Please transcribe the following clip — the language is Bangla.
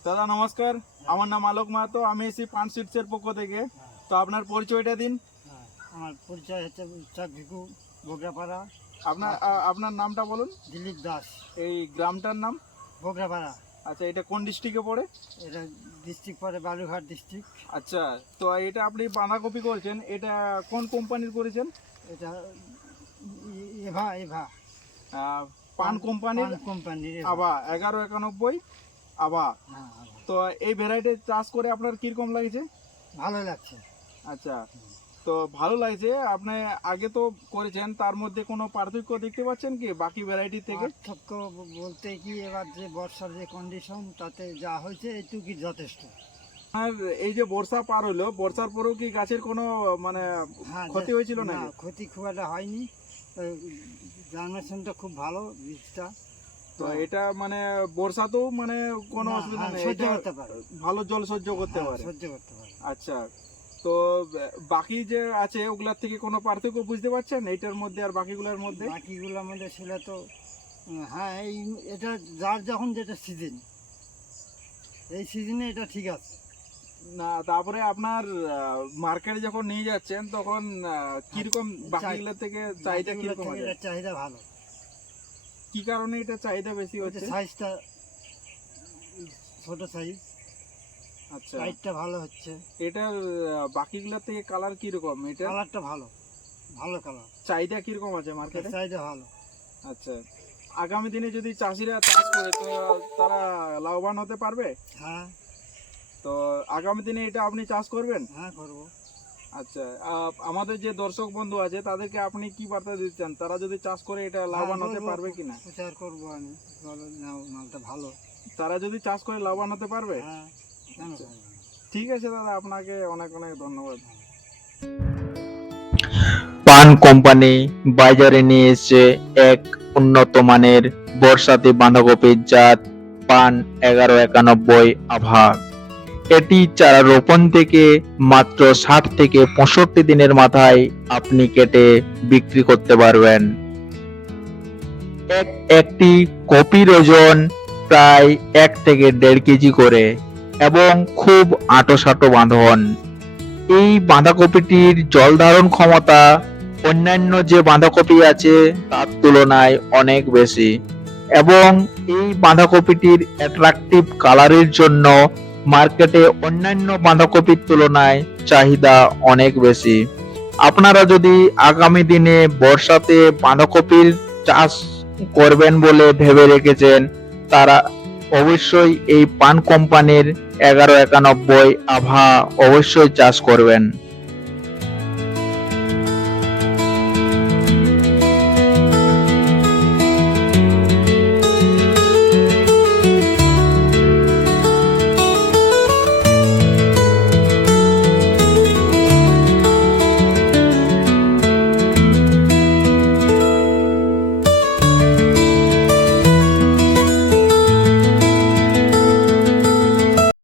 দাদা নমস্কার, আমার নাম আলোক মাহাতো। আমি এসি পান সিটসের পক্ষ থেকে। তো আপনার পরিচয়টা দিন। আমার পরিচয় হচ্ছে চাক ভিকু বগরাপাড়া। আপনার নামটা বলুন। দিলীপ দাস। এই গ্রামটার নাম বগরাপাড়া। আচ্ছা, এটা কোন ডিস্ট্রিক্টে পড়ে? এটা ডিস্ট্রিক্ট পরে বালুরঘাট ডিস্ট্রিক্ট। আচ্ছা, তো এটা আপনি বাঁধাকপি করছেন, এটা কোন কোম্পানির করেছেন? এটা এভা এভা পান কোম্পানির কোম্পানির আভা 1191 আভা। তো এই ভ্যারাইটি চাষ করে আপনার কিরকম লাগছে? ভালো লাগছে। আচ্ছা, তো ভালো লাগছে। আপনি আগে তো করেছেন, তার মধ্যে কোনো পার্থক্য দেখতে পাচ্ছেন কি বাকি ভ্যারাইটি থেকে? পার্থক্য বলতে কি, এবার যে বর্ষার যে কন্ডিশন তাতে যা হয়েছে এইটুকুই যথেষ্ট। আর এই যে বর্ষা পার হলো, বর্ষার পরেও কি গাছের কোনো মানে ক্ষতি হয়েছিল না? ক্ষতি খুব একটা হয়নি। জার্মেশনটা খুব ভালো বীজটা। তো এটা মানে বর্ষাতেও মানে কোনো অসুবিধা নেই, সহ্য এটা করতে পারে, ভালো জল সহ্য করতে পারে। সহ্য করতে পারে। আচ্ছা, তো বাকি যে আছে ওগুলার থেকে কোনো পার্থক্য বুঝতে পারছেন এইটার মধ্যে আর বাকিগুলোর মধ্যে? বাকিগুলোর মধ্যে সেটা তো হ্যাঁ, এটা যার যখন যেটা সিজন, এই সিজনে এটা ঠিক আছে না। তারপরে আপনার মার্কেটে যখন নিয়ে যাচ্ছেন তখন কিরকম বাকিগুলোর থেকে চাহিদা কিরকম আছে? এটার চাহিদা ভালো। কি কারণে এটা চাহিদা বেশি হচ্ছে? সাইজটা ছোট সাইজ। আচ্ছা, সাইজটা ভালো হচ্ছে। এটার বাকিগুলোর থেকে কালার কিরকম? এটা কালারটা ভালো, ভালো কালার। চাহিদা কিরকম আছে মার্কেটে? চাহিদা ভালো। আচ্ছা, আগামী দিনে যদি চাষিরা চাষ করে তো তারা লাভবান হতে পারবে? হ্যাঁ। তো আগামী দিনে এটা আপনি চাষ করবেন? হ্যাঁ, করবো। আচ্ছা, আমাদের যে দর্শক বন্ধু আছে তাদেরকে আপনি কি বার্তা দিচ্ছেন? তারা যদি চাষ করে এটা লাভবান হতে পারবে কিনা? প্রচার করবো আমি, মালটা ভালো। তারা যদি চাষ করে লাভবান হতে পারবে? হ্যাঁ, কেন পারবে না? ঠিক আছে দাদা, আপনাকে অনেক অনেক ধন্যবাদ। পান কোম্পানি বাজারে নিয়ে এসেছে এক উন্নত মানের বর্ষাতি বাঁধাকপির জাত পান 1191 আভা। এটি চারা রোপণ থেকে মাত্র 60 থেকে 65 দিনের মাথায় আপনি কেটে বিক্রি করতে পারবেন। একটি কপির ওজন প্রায় 1 থেকে 1.5 কেজি করে এবং খুব আঁটো-সাঁটো বাঁধন। এই বাঁধাকপিটির জল ধারণ ক্ষমতা অন্যান্য যে বাঁধাকপি আছে তার তুলনায় অনেক বেশি এবং এই বাঁধাকপিটির অ্যাট্রাকটিভ কালারের জন্য মার্কেটে অন্যান্য বাঁধাকপির তুলনায় চাহিদা অনেক বেশি। আপনারা যদি আগামী দিনে বর্ষাতে বাঁধাকপির চাষ করবেন বলে ভেবে রেখেছেন, তারা অবশ্যই এই পান কোম্পানির 1191 আভা অবশ্যই চাষ করবেন।